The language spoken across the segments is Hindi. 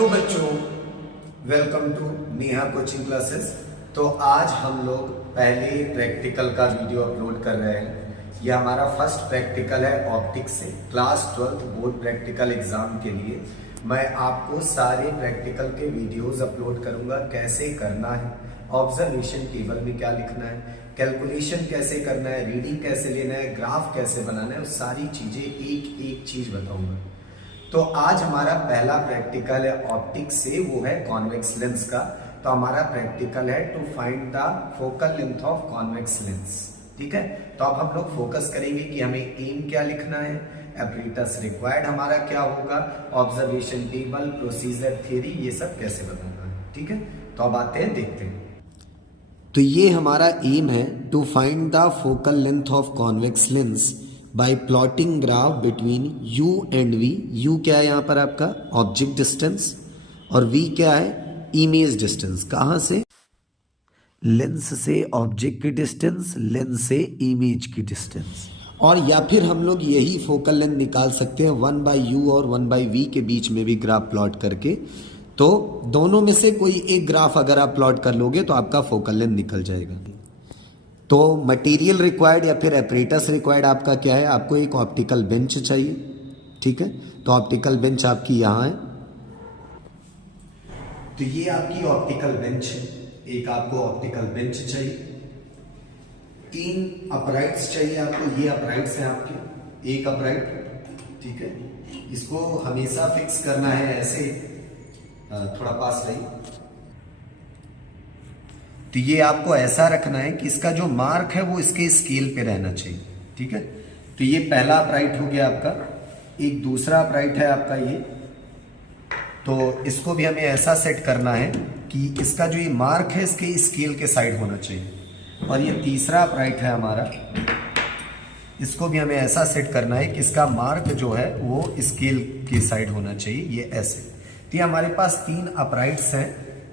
हेलो बच्चों, welcome to Neha coaching classes. तो आज हम लोग पहले प्रैक्टिकल का वीडियो अपलोड कर रहे हैं। यह हमारा फर्स्ट प्रैक्टिकल है ऑप्टिक्स से, क्लास 12 बोर्ड प्रैक्टिकल एग्जाम के लिए। मैं आपको सारे प्रैक्टिकल के वीडियोस अपलोड करूंगा, कैसे करना है, ऑब्जर्वेशन टेबल में क्या लिखना है, कैलकुलेशन कैसे करना है, रीडिंग कैसे लेना है, ग्राफ कैसे बनाना है, सारी चीजें एक एक चीज बताऊंगा। तो आज हमारा पहला प्रैक्टिकल है ऑप्टिक्स से, वो है कॉन्वेक्स लेंस का। तो हमारा प्रैक्टिकल है to find the focal length of convex lens. ठीक है, तो अब हम लोग फोकस करेंगे कि हमें एम क्या लिखना है, एपरेटस रिक्वायर्ड हमारा क्या होगा, ऑब्जर्वेशन टेबल, प्रोसीजर, थ्योरी, ये सब कैसे बनाना है। ठीक है, तो अब आते हैं, देखते हैं। तो ये हमारा एम है to find the focal length of convex lens by plotting graph between u and v। u क्या है यहाँ पर आपका ऑब्जेक्ट डिस्टेंस, और v क्या है इमेज डिस्टेंस। कहाँ से? लेंस से ऑब्जेक्ट की डिस्टेंस, लेंस से इमेज की डिस्टेंस। और या फिर हम लोग यही फोकल लेंथ निकाल सकते हैं 1/u और 1/v के बीच में भी ग्राफ प्लॉट करके। तो दोनों में से कोई एक ग्राफ अगर आप प्लॉट कर लोगे तो आपका फोकल लेंथ निकल जाएगा। तो मटेरियल रिक्वायर्ड या फिर एपरेटस रिक्वायर्ड आपका क्या है, आपको एक ऑप्टिकल बेंच चाहिए। ठीक है, तो ऑप्टिकल बेंच आपकी यहाँ है। तो ये आपकी ऑप्टिकल बेंच है, एक आपको ऑप्टिकल बेंच चाहिए। 3 अपराइट्स चाहिए आपको, ये अपराइट्स हैं आपके, एक अपराइट। ठीक है, इसको हमेशा फिक्स करना है ऐसे, थोड़ा पास रही। तो ये आपको ऐसा रखना है कि इसका जो मार्क है वो इसके स्केल पे रहना चाहिए। ठीक है, तो ये पहला अपराइट हो गया आपका। एक दूसरा अपराइट है आपका ये, तो इसको भी हमें ऐसा सेट करना है कि इसका जो ये मार्क है इसके स्केल के साइड होना चाहिए। और ये तीसरा अपराइट है हमारा, इसको भी हमें ऐसा सेट करना है कि इसका मार्क जो है वो स्केल के साइड होना चाहिए, ये ऐसे। तो ये हमारे पास 3 अपराइट्स हैं,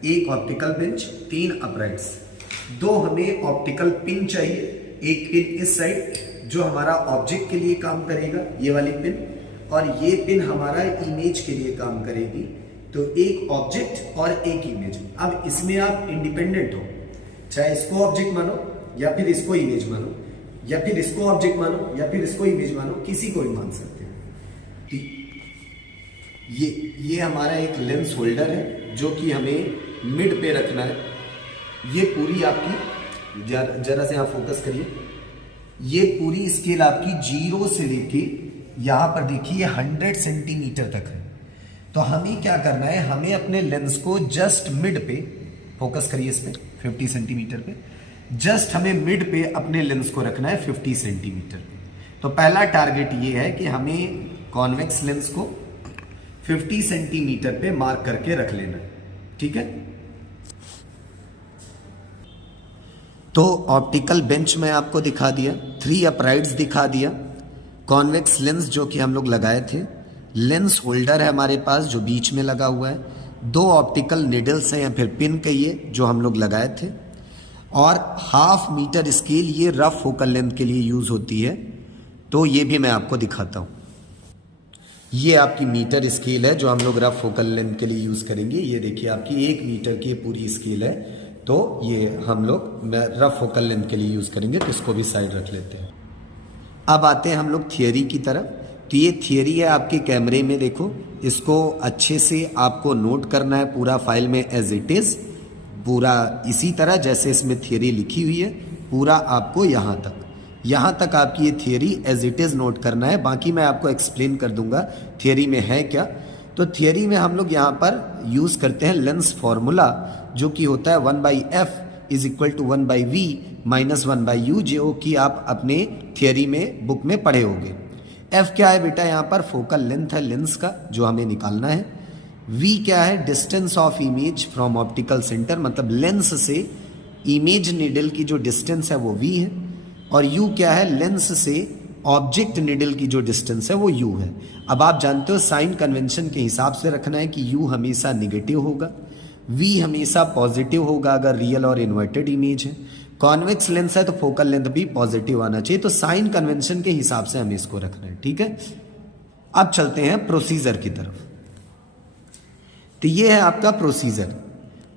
एक ऑप्टिकल बेंच, 3 अपराइट्स। 2 हमें ऑप्टिकल पिन चाहिए, एक पिन इस साइड जो हमारा ऑब्जेक्ट के लिए काम करेगा, ये वाली पिन, और ये पिन हमारा इमेज के लिए काम करेगी। तो एक ऑब्जेक्ट और एक इमेज। अब इसमें आप इंडिपेंडेंट हो, चाहे इसको ऑब्जेक्ट मानो या फिर इसको इमेज मानो, या फिर इसको ऑब्जेक्ट मानो या फिर इसको इमेज मानो, किसी को भी मान सकते हैं। ये हमारा एक लेंस होल्डर है जो कि हमें मिड पे रखना है। ये पूरी आपकी, जरा से आप फोकस करिए, ये पूरी स्केल आपकी 0 से लेके यहां पर देखिए 100 सेंटीमीटर तक है। तो हमें क्या करना है, हमें अपने लेंस को जस्ट मिड पे फोकस करिए, इस पे 50 सेंटीमीटर पे, जस्ट हमें मिड पे अपने लेंस को रखना है 50 सेंटीमीटर पे। तो पहला टारगेट ये है कि हमें कॉन्वेक्स लेंस को 50 सेंटीमीटर पे मार्क करके रख लेना है। ठीक है, तो ऑप्टिकल बेंच में आपको दिखा दिया, 3 अपराइट्स दिखा दिया, कॉन्वेक्स लेंस जो कि हम लोग लगाए थे, लेंस होल्डर है हमारे पास जो बीच में लगा हुआ है, 2 ऑप्टिकल निडल्स हैं या फिर पिन कहिए जो हम लोग लगाए थे, और 1/2 मीटर स्केल, ये रफ फोकल लेंथ के लिए यूज होती है। तो ये भी मैं आपको दिखाता हूं। ये आपकी मीटर स्केल है जो हम लोग रफ फोकल लेंथ के लिए यूज करेंगे। ये देखिए आपकी 1 मीटर की पूरी स्केल है, तो ये हम लोग रफ फोकल लेंथ के लिए यूज करेंगे। तो इसको भी साइड रख लेते हैं। अब आते हैं हम लोग थियरी की तरफ। तो ये थियरी है आपके कैमरे में, देखो इसको अच्छे से आपको नोट करना है पूरा फाइल में एज इट इज, पूरा इसी तरह जैसे इसमें थियरी लिखी हुई है, पूरा आपको यहाँ तक आपकी ये theory as it is note करना है। बाकी मैं आपको एक्सप्लेन कर दूंगा थियरी में है क्या। तो थियरी में हम लोग यहाँ पर यूज करते हैं लेंस फॉर्मूला, जो कि होता है 1/f is equal to 1/v minus 1/u, जो कि आप अपने थियरी में बुक में पढ़े होंगे। f क्या है बेटा, यहाँ पर फोकल लेंथ है लेंस का जो हमें निकालना है। v क्या है, distance of image from optical centre, मतलब लेंस से इमेज निडल की जो डिस्टेंस है वो v है। और u क्या है, लेंस से ऑब्जेक्ट निडल की जो डिस्टेंस है वो u है। अब आप जानते हो साइन कन्वेंशन के हिसाब से रखना है कि u हमेशा निगेटिव होगा, v हमेशा पॉजिटिव होगा अगर रियल और इन्वर्टेड इमेज है। कॉन्वेक्स लेंस है तो फोकल लेंथ भी पॉजिटिव आना चाहिए। तो साइन कन्वेंशन के हिसाब से हमें इसको रखना है। ठीक है, अब चलते हैं प्रोसीजर की तरफ। तो ये है आपका प्रोसीजर।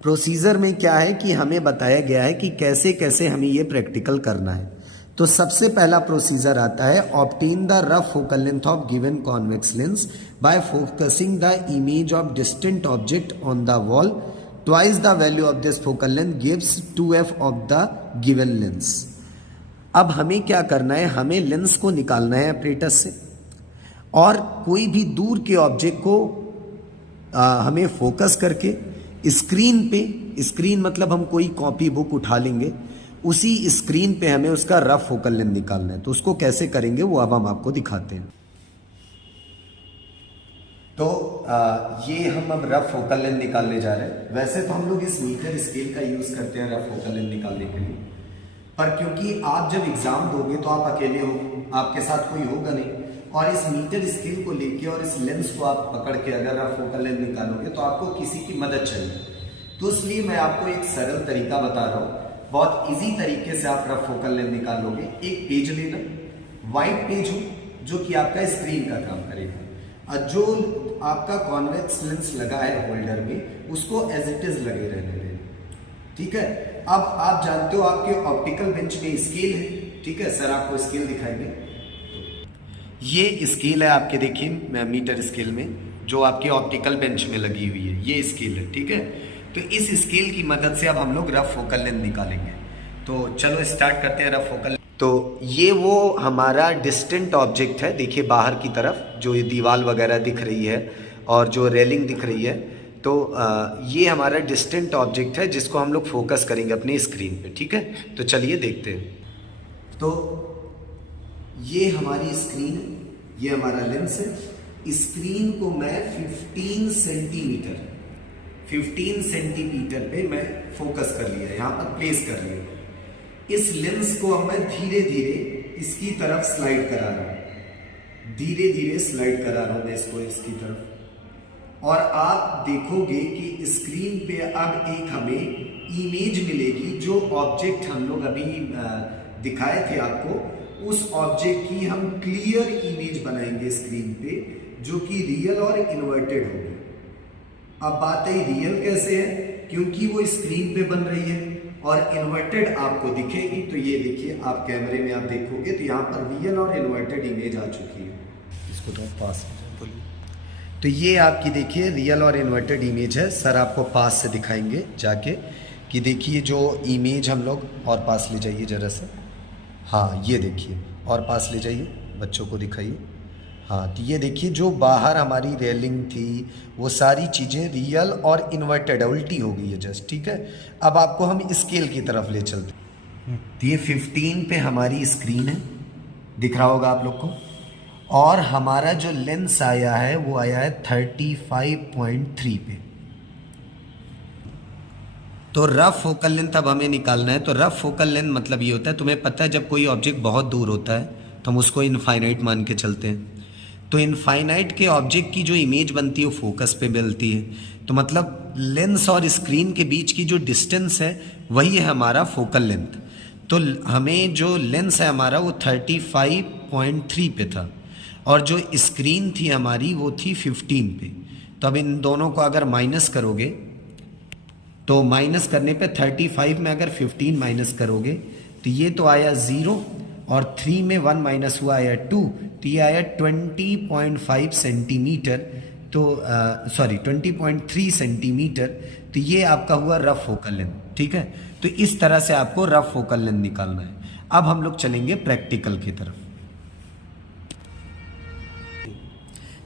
प्रोसीजर में क्या है कि हमें बताया गया है कि कैसे कैसे हमें ये प्रैक्टिकल करना है। तो सबसे पहला प्रोसीजर आता है obtain the rough focal length of given convex lens bye focusing the image of distant object on the wall twice the value of this focal length gives 2f of the given lens. अब हमें क्या करना है, हमें लेंस को निकालना है अपरेटस से और कोई भी दूर के ऑब्जेक्ट को हमें फोकस करके स्क्रीन पे, स्क्रीन मतलब हम कोई कॉपी बुक उठा लेंगे, उसी स्क्रीन पे हमें उसका रफ फोकल लेंथ निकालना है। तो उसको कैसे करेंगे वो अब हम आपको दिखाते हैं। तो ये हम अब रफ फोकल लेंथ निकालने जा रहे हैं। वैसे तो हम लोग इस मीटर स्केल का यूज करते हैं रफ फोकल लेंथ निकालने के लिए, पर क्योंकि आप जब एग्जाम दोगे तो आप अकेले हो, आपके साथ कोई होगा नहीं, और इस मीटर स्केल को लेके और इस लेंस को आप पकड़ के अगर आप फोकल लेंथ निकालोगे तो आपको किसी की मदद चाहिए। तो इसलिए मैं आपको एक सरल तरीका बता रहा हूँ, बहुत इजी तरीके से आप रफ फोकल लेंथ निकालोगे। एक पेज लेना, व्हाइट पेज हो, जो कि आपका स्क्रीन का काम करेगा, और जो आपका कॉन्वेक्स लेंस लगा है होल्डर में उसको एज इट इज लगे रहने देना, ठीक है। अब आप जानते हो आपके ऑप्टिकल बेंच में स्केल है, ठीक है, सर आपको स्केल दिखाएंगे। ये स्केल है आपके, देखिए मीटर स्केल में जो आपके ऑप्टिकल बेंच में लगी हुई है, ये स्केल है, ठीक है। तो इस स्केल की मदद से अब हम लोग रफ फोकल लेंथ निकालेंगे। तो चलो स्टार्ट करते हैं रफ फोकल। तो ये वो हमारा डिस्टेंट ऑब्जेक्ट है, देखिए बाहर की तरफ जो ये दीवार वगैरह दिख रही है और जो रेलिंग दिख रही है, तो ये हमारा डिस्टेंट ऑब्जेक्ट है जिसको हम लोग फोकस करेंगे अपने स्क्रीन पे, ठीक है। तो चलिए देखते हैं। तो ये हमारी स्क्रीन है, ये हमारा लेंस है। स्क्रीन को मैं 15 सेंटीमीटर पे मैं फोकस कर लिया, यहां पर प्लेस कर लिया। इस लेंस को अब मैं धीरे धीरे इसकी तरफ स्लाइड करा रहा हूं, धीरे धीरे स्लाइड करा रहा हूं मैं इसको इसकी तरफ, और आप देखोगे कि स्क्रीन पे अब एक हमें इमेज मिलेगी। जो ऑब्जेक्ट हम लोग अभी दिखाए थे आपको, उस ऑब्जेक्ट की हम क्लियर इमेज बनाएंगे स्क्रीन पे, जो कि रियल और इन्वर्टेड होगी। अब बात है रियल कैसे है, क्योंकि वो स्क्रीन पे बन रही है, और इन्वर्टेड आपको दिखेगी। तो ये देखिए, आप कैमरे में आप देखोगे तो यहाँ पर रियल और इन्वर्टेड इमेज आ चुकी है। इसको तो पास बोलिए। तो ये आपकी देखिए रियल और इन्वर्टेड इमेज है। सर आपको पास से दिखाएंगे जाके कि देखिए जो इमेज हम लोग, और पास ले जाइए जरा से, हाँ ये देखिए, और पास ले जाइए, बच्चों को दिखाइए। हाँ तो ये देखिए जो बाहर हमारी रेलिंग थी वो सारी चीज़ें रियल और इन्वर्टेड उल्टी हो गई है जस्ट, ठीक है। अब आपको हम स्केल की तरफ ले चलते हैं। तो ये 15 पे हमारी स्क्रीन है, दिख रहा होगा आप लोग को, और हमारा जो लेंस आया है वो आया है 35.3 पे। तो रफ फोकल लेंथ अब हमें निकालना है। तो रफ फोकल लेंथ मतलब ये होता है, तुम्हें पता है जब कोई ऑब्जेक्ट बहुत दूर होता है तो हम उसको इनफाइनाइट मान के चलते हैं। तो इनफाइनाइट के ऑब्जेक्ट की जो इमेज बनती है वो फोकस पे मिलती है। तो मतलब लेंस और स्क्रीन के बीच की जो डिस्टेंस है वही है हमारा फोकल लेंथ। तो हमें जो लेंस है हमारा वो 35.3 पे था, और जो स्क्रीन थी हमारी वो थी 15 पे। तो अब इन दोनों को अगर माइनस करोगे, तो माइनस करने पे 35 में अगर 15 माइनस करोगे तो ये तो आया 0, और 3 में 1 माइनस हुआ आया 2, तो ये आया 20.5 सेंटीमीटर। तो सॉरी 20.3 सेंटीमीटर। तो ये आपका हुआ रफ फोकल लेंथ, ठीक है। तो इस तरह से आपको रफ फोकल लेंथ निकालना है। अब हम लोग चलेंगे प्रैक्टिकल की तरफ।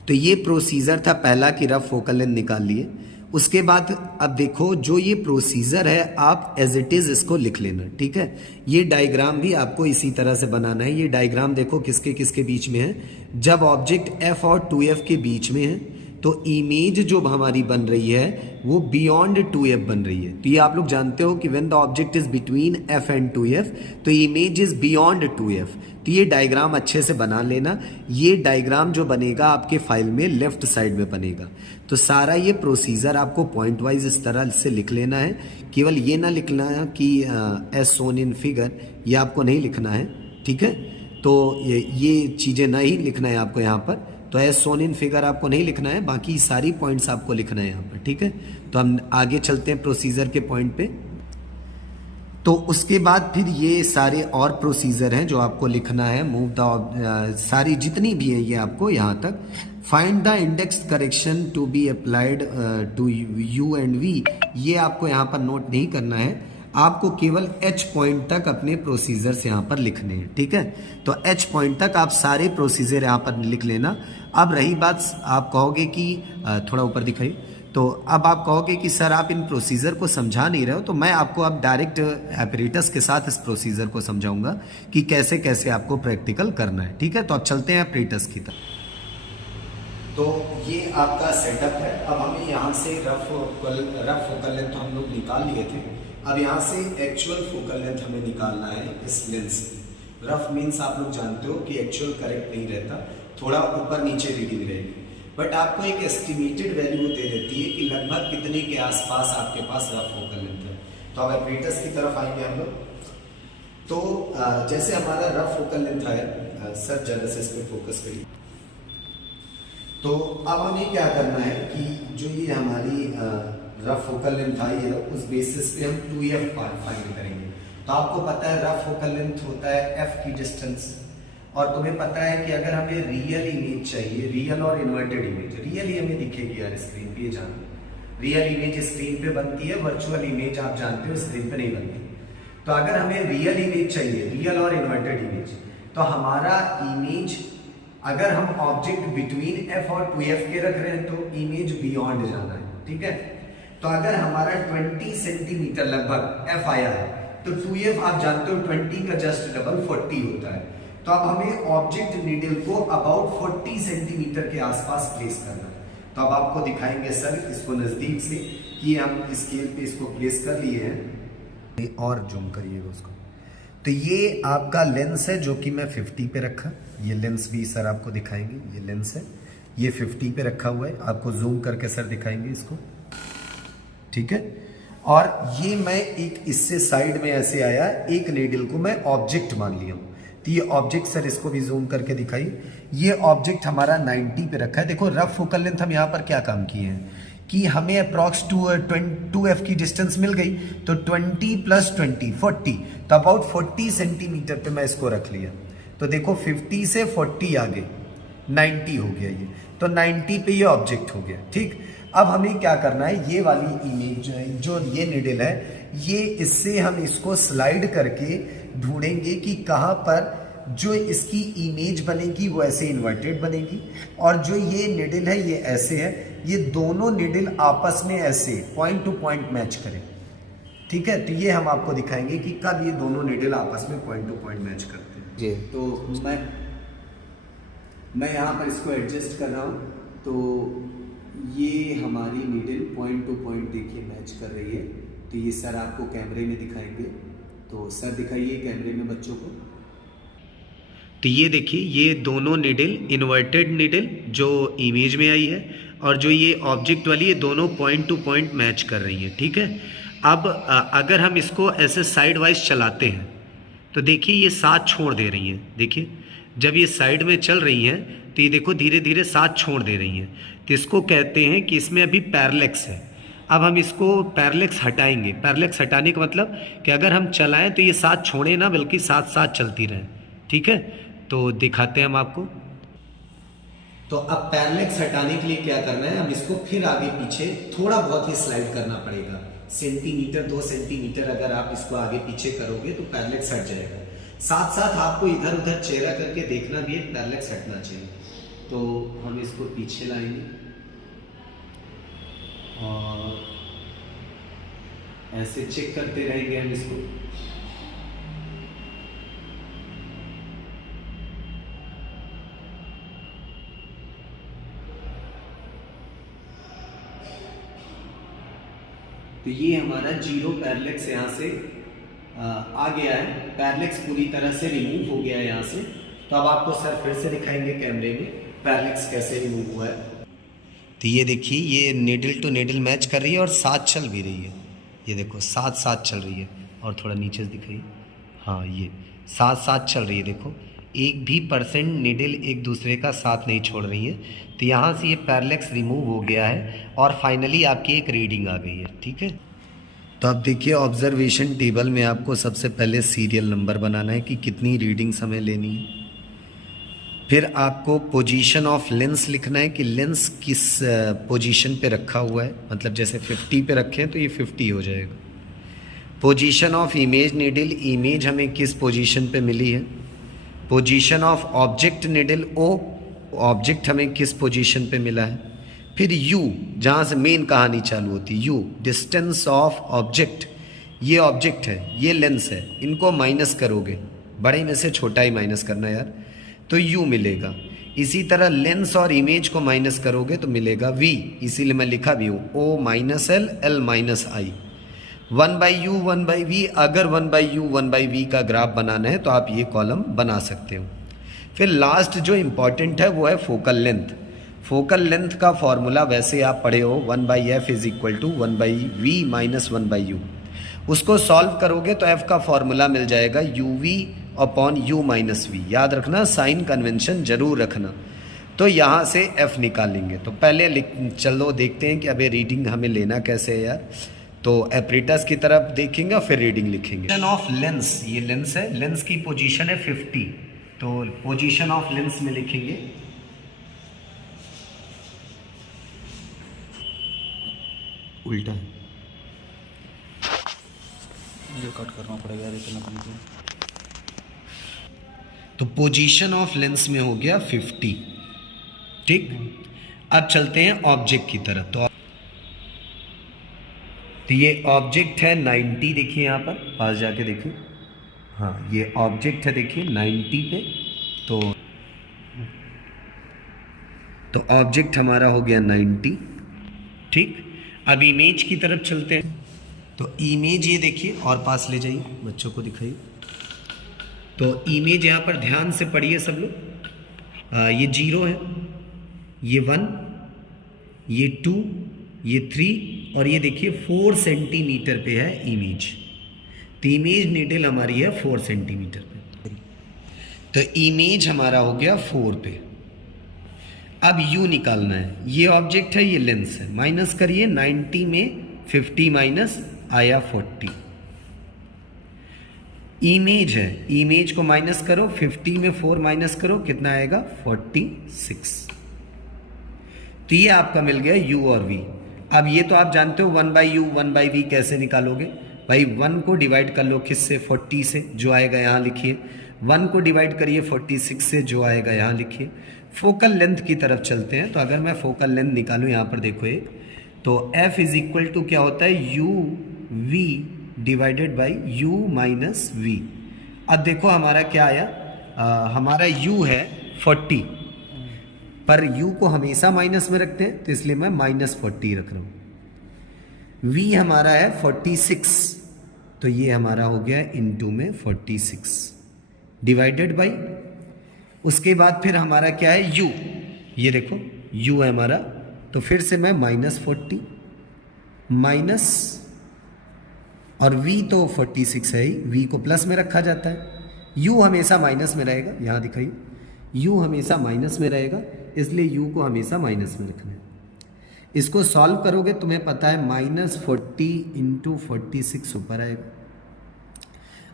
तो ये प्रोसीजर था पहला कि रफ फोकल लेंथ निकाल लिए। उसके बाद अब देखो जो ये प्रोसीजर है आप एज इट इज इसको लिख लेना, ठीक है। ये डायग्राम भी आपको इसी तरह से बनाना है। ये डायग्राम देखो किसके किसके बीच में है। जब ऑब्जेक्ट F और 2F के बीच में है तो इमेज जो हमारी बन रही है वो बियॉन्ड 2F बन रही है। तो ये आप लोग जानते हो कि when the object is between F and 2F तो इमेज इज बियॉन्ड 2F। तो ये डायग्राम अच्छे से बना लेना। ये डायग्राम जो बनेगा आपके फाइल में लेफ्ट साइड में बनेगा। तो सारा ये प्रोसीजर आपको पॉइंट वाइज इस तरह से लिख लेना है। केवल ये ना लिखना है कि एज सोन इन फिगर, ये आपको नहीं लिखना है, ठीक है। तो ये चीज़ें नहीं लिखना है आपको यहाँ पर। तो एज सोन इन फिगर आपको नहीं लिखना है, बाकी सारी पॉइंट्स आपको लिखना है यहाँ पर, ठीक है। तो हम आगे चलते हैं प्रोसीजर के पॉइंट पे। तो उसके बाद फिर ये सारे और प्रोसीजर हैं जो आपको लिखना है। मूव द सारी जितनी भी है ये आपको यहाँ तक। Find the index correction to be applied to u and v, ये आपको यहाँ पर नोट नहीं करना है, आपको केवल एच पॉइंट तक अपने प्रोसीजर्स यहाँ पर लिखने हैं, ठीक है। तो एच पॉइंट तक आप सारे प्रोसीजर यहाँ पर लिख लेना। अब रही बात, आप कहोगे कि थोड़ा ऊपर दिखाइए, तो अब आप कहोगे कि सर आप इन प्रोसीजर को समझा नहीं रहे हो, तो मैं आपको अब डायरेक्ट एपरेटस के साथ इस प्रोसीजर को समझाऊंगा कि कैसे कैसे आपको प्रैक्टिकल करना है, ठीक है। तो अब चलते हैं एपरेटस की तरफ। तो ये आपका सेटअप है। अब हमें यहाँ से रफ फोकल लेंथ हम लोग निकाल लिए थे, अब यहाँ से एक्चुअल फोकल लेंथ हमें निकालना है इस लेंस की। रफ मीन्स आप लोग जानते हो कि एक्चुअल करेक्ट नहीं रहता, थोड़ा ऊपर नीचे रीडिंग रहेगी, बट आपको एक एस्टिमेटेड वैल्यू दे देती है कि लगभग कितने के आसपास आपके पास रफ फोकल लेंथ है। तो अब एपरेटस की तरफ आएंगे हम लोग। तो जैसे हमारा रफ फोकल लेंथ आया, सर जरा से इस पर फोकस करिए। तो अब हमें क्या करना है कि जो ये हमारी रफ फोकल लेंथ आई है उस बेसिस पे हम 2f फाइंड करेंगे। तो आपको पता है रफ फोकल लेंथ होता है f की डिस्टेंस, और तुम्हें पता है कि अगर हमें रियल इमेज चाहिए, रियल और इन्वर्टेड इमेज, रियल ही हमें दिखेगी यार स्क्रीन पे, जान रियल इमेज स्क्रीन पे बनती है, वर्चुअल इमेज आप जानते हो स्क्रीन पे नहीं बनती। तो अगर हमें रियल इमेज चाहिए, रियल और इन्वर्टेड इमेज, तो हमारा इमेज अगर हम ऑब्जेक्ट बिटवीन f और 2f के रख रहे हैं तो इमेज बियॉन्ड जाना है, ठीक है। तो अगर हमारा 20 सेंटीमीटर लगभग f आया है तो 2f आप जानते हो 20 का जस्ट डबल 40 होता है। तो अब हमें ऑब्जेक्ट नीडल को अबाउट 40 सेंटीमीटर के आसपास प्लेस करना है। तो अब आपको दिखाएंगे सर इसको नजदीक से कि हम स्केल पे इसको प्लेस कर लिए हैं, और जूम करिएगा उसको। तो ये आपका लेंस है जो कि मैं 50 पे रखा, ये लेंस भी सर आपको दिखाएंगे, ये लेंस है, ये 50 पे रखा हुआ है, आपको जूम करके सर दिखाएंगे इसको, ठीक है। और ये मैं एक इससे साइड में ऐसे आया, एक नीडल को मैं ऑब्जेक्ट मान लिया हूँ। तो ये ऑब्जेक्ट सर इसको भी जूम करके दिखाइए, ये ऑब्जेक्ट हमारा 90 पे रखा है। देखो रफ फोकल लेंथ हम यहाँ पर क्या काम किए हैं कि हमें अप्रॉक्स 2f की डिस्टेंस मिल गई, तो 20 प्लस 20 40, तो अबाउट 40 सेंटीमीटर पे मैं इसको रख लिया। तो देखो 50 से 40 आगे 90 हो गया ये, तो 90 पे ये ऑब्जेक्ट हो गया, ठीक। अब हमें क्या करना है, ये वाली इमेज जो ये निडल है, ये इससे हम इसको स्लाइड करके ढूंढेंगे कि कहाँ पर जो इसकी इमेज बनेगी वो ऐसे इन्वर्टेड बनेगी, और जो ये निडल है ये ऐसे है, ये दोनों निडल आपस में ऐसे पॉइंट टू पॉइंट मैच करें, ठीक है। तो ये हम आपको दिखाएंगे कि कब ये दोनों निडल आपस में पॉइंट टू पॉइंट मैच करते हैं जी। तो मैं यहाँ पर इसको एडजस्ट कर रहा हूँ, तो ये हमारी निडल पॉइंट टू पॉइंट देखिए मैच कर रही है। तो ये सर आपको कैमरे में दिखाएंगे, तो सर दिखाइए कैमरे में बच्चों को। तो ये देखिए ये दोनों निडल इन्वर्टेड निडल जो इमेज में आई है, और जो ये ऑब्जेक्ट वाली, ये दोनों पॉइंट टू पॉइंट मैच कर रही हैं, ठीक है। अब अगर हम इसको ऐसे साइड वाइज चलाते हैं तो देखिए ये साथ छोड़ दे रही हैं, देखिए जब ये साइड में चल रही हैं तो ये देखो धीरे धीरे साथ छोड़ दे रही हैं। तो इसको कहते हैं कि इसमें अभी पैरेलैक्स है। अब हम इसको पैरेलैक्स हटाएंगे। पैरेलैक्स हटाने का मतलब कि अगर हम चलाएं तो ये साथ छोड़े ना, बल्कि साथ साथ चलती रहे, ठीक है। तो दिखाते हैं हम आपको। तो अब पैरेलैक्स हटाने के लिए क्या करना है, हम इसको फिर आगे पीछे थोड़ा बहुत ही स्लाइड करना पड़ेगा, सेंटीमीटर 2 सेंटीमीटर अगर आप इसको आगे पीछे करोगे तो पैरेलैक्स हट जाएगा। साथ साथ आपको इधर उधर चेहरा करके देखना भी है, पैरेलैक्स हटना चाहिए। तो हम इसको पीछे लाएंगे और ऐसे चेक करते रहेंगे हम इसको। तो ये हमारा जीरो पैरेलैक्स यहाँ से आ गया है, पैरेलैक्स पूरी तरह से रिमूव हो गया है यहाँ से। तो अब आपको सर फिर से दिखाएंगे कैमरे में पैरेलैक्स कैसे रिमूव हुआ है। तो ये देखिए ये नीडल टू नीडल मैच कर रही है और साथ चल भी रही है, ये देखो साथ साथ चल रही है। और थोड़ा नीचे दिखाइए, हाँ ये साथ साथ चल रही है, देखो एक भी परसेंट निडल एक दूसरे का साथ नहीं छोड़ रही है। तो यहाँ से ये पैरेलैक्स रिमूव हो गया है और फाइनली आपकी एक रीडिंग आ गई है। ठीक है, तो अब देखिए ऑब्जर्वेशन टेबल में आपको सबसे पहले सीरियल नंबर बनाना है कि कितनी रीडिंग्स हमें लेनी है। फिर आपको पोजीशन ऑफ लेंस लिखना है कि लेंस किस पोजीशन पे रखा हुआ है, मतलब जैसे 50 पे रखें तो ये 50 हो जाएगा। Position of image needle, image हमें किस पोजीशन पे मिली है। Position of object needle, O object हमें किस पोजीशन पे मिला है। फिर यू, जहाँ से मेन कहानी चालू होती है, यू डिस्टेंस ऑफ ऑब्जेक्ट, ये ऑब्जेक्ट है, ये लेंस है, इनको माइनस करोगे, बड़े में से छोटा ही माइनस करना यार, तो यू मिलेगा। इसी तरह लेंस और इमेज को माइनस करोगे तो मिलेगा वी, इसीलिए मैं लिखा भी हूँ O minus L, L minus I. 1/u 1/v, अगर 1/u 1/v का ग्राफ बनाना है तो आप ये कॉलम बना सकते हो। फिर लास्ट जो इम्पॉर्टेंट है वो है फोकल लेंथ। फोकल लेंथ का फॉर्मूला वैसे आप पढ़े हो 1/f is equal to 1/v minus 1/u। उसको सॉल्व करोगे तो f का फॉर्मूला मिल जाएगा uv upon u minus v। याद रखना, साइन कन्वेंशन जरूर रखना। तो यहाँ से f निकालेंगे। तो पहले चलो देखते हैं कि अबे रीडिंग हमें लेना कैसे है यार। तो एपरेटस की तरफ देखेंगे और फिर रीडिंग लिखेंगे। पोजीशन ऑफ लेंस, ये लेंस है, लेंस की पोजीशन है 50, तो पोजीशन ऑफ लेंस में लिखेंगे उल्टा है, ये कट करना पड़ेगा इतना कम। तो पोजीशन ऑफ लेंस में हो गया 50। ठीक, अब चलते हैं ऑब्जेक्ट की तरफ। तो ये ऑब्जेक्ट है 90, देखिए यहाँ पर पास जाके देखिए, हाँ ये ऑब्जेक्ट है देखिए 90 पे। तो ऑब्जेक्ट हमारा हो गया 90। ठीक, अब इमेज की तरफ चलते हैं। तो इमेज ये देखिए और पास ले जाइए, बच्चों को दिखाइए। तो इमेज यहाँ पर ध्यान से पढ़िए सब लोग। ये 0 है, ये 1, ये 2, ये 3 और ये देखिए 4 सेंटीमीटर पे है इमेज। तो इमेज नीडल हमारी है 4 सेंटीमीटर पे। तो इमेज हमारा हो गया 4 पे। अब u निकालना है, ये ऑब्जेक्ट है, ये लेंस है। माइनस करिए, 90 में 50 माइनस आया 40। इमेज है, इमेज को माइनस करो, 50 में 4 माइनस करो, कितना आएगा 46। तो ये आपका मिल गया u और v। अब ये तो आप जानते हो 1/u 1/v कैसे निकालोगे भाई। 1 को डिवाइड कर लो किससे, 40 से, जो आएगा यहाँ लिखिए। 1 को डिवाइड करिए 46 से, जो आएगा यहाँ लिखिए। फोकल लेंथ की तरफ चलते हैं। तो अगर मैं फोकल लेंथ निकालूं यहाँ पर देखो एक, तो f इज इक्वल टू क्या होता है, u v divided by u minus v। अब देखो हमारा क्या आया, हमारा u है 40, पर u को हमेशा माइनस में रखते हैं तो इसलिए मैं -40 रख रहा हूँ। v हमारा है 46, तो ये हमारा हो गया इनटू में 46 डिवाइडेड बाई, उसके बाद फिर हमारा क्या है u, ये देखो u है हमारा, तो फिर से मैं -40 माइनस, और v तो 46 है ही, v को प्लस में रखा जाता है। u हमेशा माइनस में रहेगा, यहाँ दिखाइए u हमेशा माइनस में रहेगा, इसलिए u को हमेशा माइनस में रखना है। इसको सॉल्व करोगे तुम्हें पता है -40 इंटू 46 ऊपर आएगा,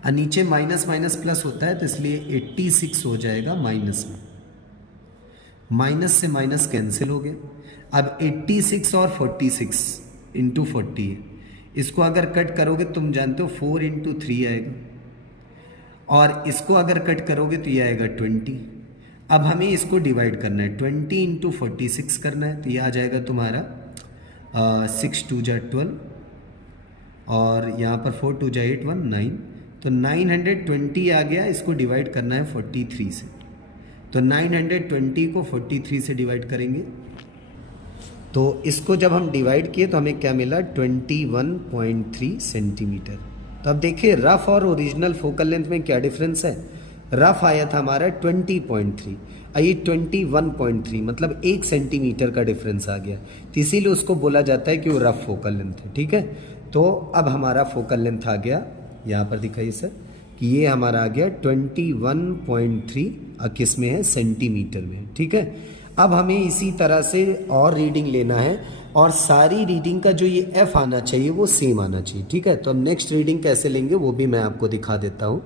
और नीचे माइनस माइनस प्लस होता है तो इसलिए 86 हो जाएगा माइनस में। माइनस से माइनस कैंसिल हो गया। अब 86 और 46 इंटू 40 है, इसको अगर कट करोगे तुम जानते हो 4 इंटू 3 आएगा, और इसको अगर कट करोगे तो ये आएगा 20। अब हमें इसको डिवाइड करना है, 20 इंटू 46 करना है, तो ये आ जाएगा तुम्हारा 6 2 जा 12, और यहाँ पर 4 2 जा 8 1 9, तो 920 आ गया। इसको डिवाइड करना है 43 से, तो 920 को 43 से डिवाइड करेंगे, तो इसको जब हम डिवाइड किए तो हमें क्या मिला 21.3 सेंटीमीटर। तो अब देखिए रफ और ओरिजिनल फोकल लेंथ में क्या डिफरेंस है। रफ आया था हमारा 20.3, ये 21.3, मतलब 1 सेंटीमीटर का डिफरेंस आ गया, तो इसीलिए उसको बोला जाता है कि वो रफ फोकल लेंथ है। ठीक है, तो अब हमारा फोकल लेंथ आ गया, यहाँ पर दिखाइए सर कि ये हमारा आ गया 21.3 किस में है, सेंटीमीटर में। ठीक है, अब हमें इसी तरह से और रीडिंग लेना है और सारी रीडिंग का जो ये एफ आना चाहिए वो सेम आना चाहिए। ठीक है, तो अब नेक्स्ट रीडिंग कैसे लेंगे वो भी मैं आपको दिखा देता हूँ।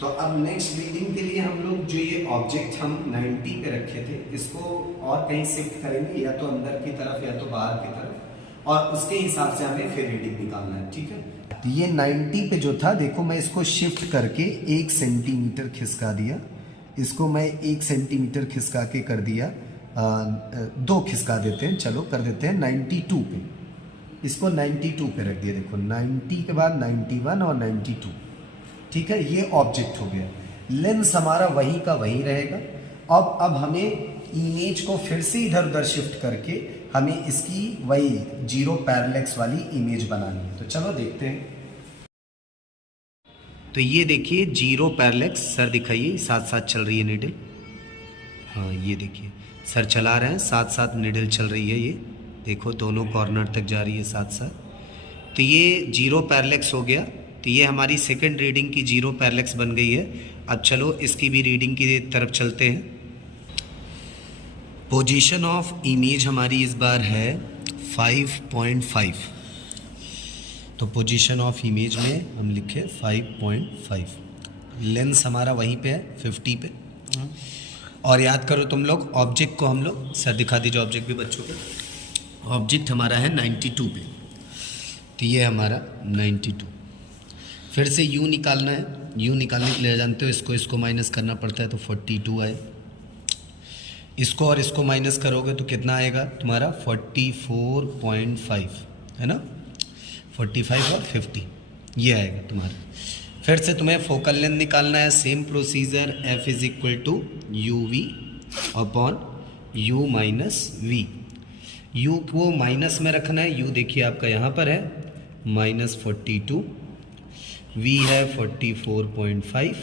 तो अब नेक्स्ट रीडिंग के लिए हम लोग जो ये ऑब्जेक्ट हम 90 पे रखे थे इसको और कहीं शिफ्ट करेंगे, या तो अंदर की तरफ या तो बाहर की तरफ, और उसके हिसाब से हमें फिर रीडिंग निकालना है। ठीक है, तो ये 90 पे जो था, देखो मैं इसको शिफ्ट करके 1 सेंटीमीटर खिसका दिया, इसको मैं 1 सेंटीमीटर खिसका के कर दिया, 2 खिसका देते हैं, चलो कर देते हैं 92 पे, इसको 92 पे रख दिया। देखो 90 के बाद 91 और 92। ठीक है, ये ऑब्जेक्ट हो गया, लेंस हमारा वही का वही रहेगा। अब हमें इमेज को फिर से इधर उधर शिफ्ट करके हमें इसकी वही 0 पैरेलैक्स वाली इमेज बनानी है। तो चलो देखते हैं। तो ये देखिए 0 पैरेलैक्स, सर दिखाइए, साथ साथ चल रही है निडल। हाँ ये देखिए सर चला रहे हैं, साथ साथ निडल चल रही है, ये देखो दोनों कॉर्नर तक जा रही है साथ साथ। तो ये 0 पैरेलैक्स हो गया। तो ये हमारी सेकंड रीडिंग की 0 पैरेलैक्स बन गई है। अब चलो इसकी भी रीडिंग की तरफ चलते हैं। पोजीशन ऑफ इमेज हमारी इस बार है 5.5। तो पोजीशन ऑफ इमेज में हम लिखे 5.5। लेंस हमारा वहीं पे है 50 पे। और याद करो तुम लोग, ऑब्जेक्ट को हम लोग, सर दिखा दीजिए ऑब्जेक्ट भी बच्चों को। ऑब्जेक्ट हमारा है 92 पे, तो ये हमारा 92। फिर से u निकालना है। u निकालने के लिए जानते हो इसको माइनस करना पड़ता है, तो 42 आए। इसको और इसको माइनस करोगे तो कितना आएगा तुम्हारा 44.5, है ना, 45 और 50 ये आएगा तुम्हारा। फिर से तुम्हें फोकल लेंथ निकालना है, same procedure, f is equal to uv upon u minus v। u को माइनस में रखना है, u देखिए आपका यहाँ पर है -42, v है 44.5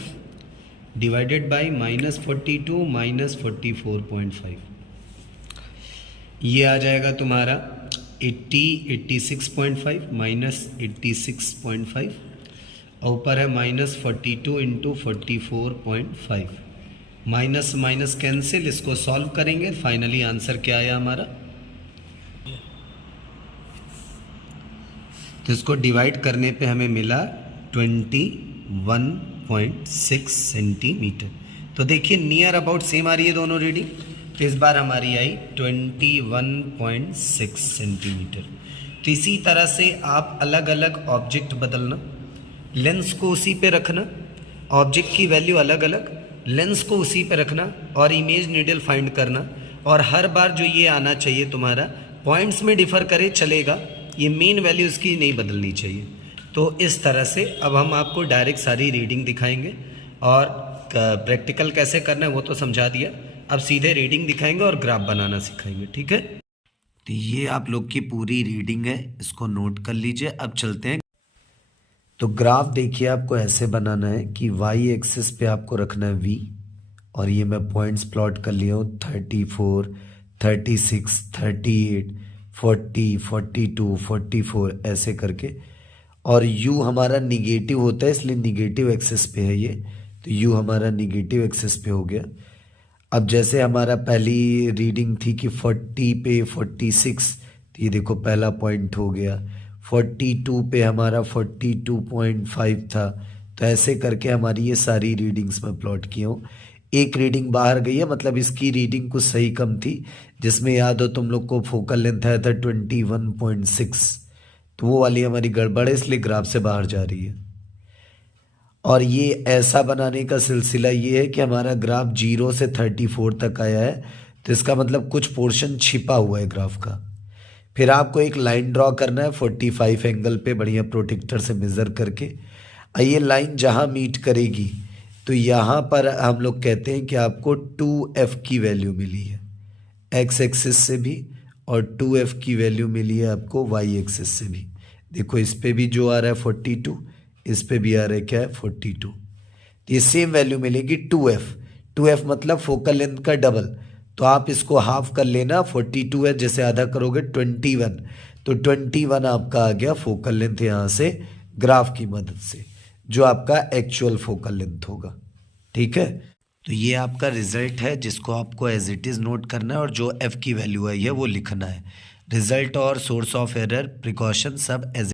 डिवाइडेड बाई -42 माइनस 44.5, ये आ जाएगा तुम्हारा 86.5 माइनस 86.5, और ऊपर है -42 इंटू 44.5। माइनस माइनस कैंसिल, इसको सॉल्व करेंगे, फाइनली आंसर क्या आया हमारा। तो इसको डिवाइड करने पे हमें मिला 21.6 सेंटीमीटर। तो देखिए नियर अबाउट सेम आ रही है दोनों रीडिंग। तो इस बार हमारी आई 21.6 सेंटीमीटर। तो इसी तरह से आप अलग अलग ऑब्जेक्ट बदलना, लेंस को उसी पे रखना, ऑब्जेक्ट की वैल्यू अलग अलग, लेंस को उसी पे रखना और इमेज नीडल फाइंड करना। और हर बार जो ये आना चाहिए तुम्हारा, पॉइंट्स में डिफर करे चलेगा, ये मेन वैल्यू इसकी नहीं बदलनी चाहिए। तो इस तरह से अब हम आपको डायरेक्ट सारी रीडिंग दिखाएंगे, और प्रैक्टिकल कैसे करना है वो तो समझा दिया। अब सीधे रीडिंग दिखाएंगे और ग्राफ बनाना सिखाएंगे, ठीक है। तो ये आप लोग की पूरी रीडिंग है, इसको नोट कर लीजिए। अब चलते हैं। तो ग्राफ देखिए आपको ऐसे बनाना है कि वाई एक्सिस पे आपको रखना है v, और ये मैं पॉइंट्स प्लॉट कर लिया हूँ 34, 36, 38, 40, 42, 44 ऐसे करके। और u हमारा निगेटिव होता है, इसलिए निगेटिव एक्सिस पे है ये, तो u हमारा निगेटिव एक्सिस पे हो गया। अब जैसे हमारा पहली रीडिंग थी कि 40 पे 46, तो ये देखो पहला पॉइंट हो गया। 42 पे हमारा 42.5 था। तो ऐसे करके हमारी ये सारी रीडिंग्स में प्लॉट की हूँ। एक रीडिंग बाहर गई है, मतलब इसकी रीडिंग कुछ सही कम थी, जिसमें याद हो तुम लोग को फोकल लेंथ आया था 21.6, तो वो वाली हमारी गड़बड़ है, इसलिए ग्राफ से बाहर जा रही है। और ये ऐसा बनाने का सिलसिला ये है कि हमारा ग्राफ 0 से 34 तक आया है, तो इसका मतलब कुछ पोर्शन छिपा हुआ है ग्राफ का। फिर आपको एक लाइन ड्रॉ करना है 45 एंगल पे, बढ़िया प्रोटेक्टर से मेज़र करके। ये लाइन जहाँ मीट करेगी तो यहाँ पर हम लोग कहते हैं कि आपको 2f की वैल्यू मिली है x एक्सिस से भी, और 2f की वैल्यू मिली है आपको y एक्सिस से भी। देखो इस पे भी जो आ रहा है 42, इस पे भी आ रहा है क्या है 42, ये सेम वैल्यू मिलेगी 2f मतलब फोकल लेंथ का डबल। तो आप इसको हाफ कर लेना, 42 है, जैसे आधा करोगे 21, तो 21 आपका आ गया फोकल लेंथ यहाँ से ग्राफ की मदद से। जो आपका एक्चुअल फोकल लेंथ होगा। ठीक है, तो ये आपका रिजल्ट है जिसको आपको एज इट इज़ नोट करना है और जो एफ की वैल्यू आई है वो लिखना है। रिजल्ट और सोर्स ऑफ एरर प्रिकॉशन सब एज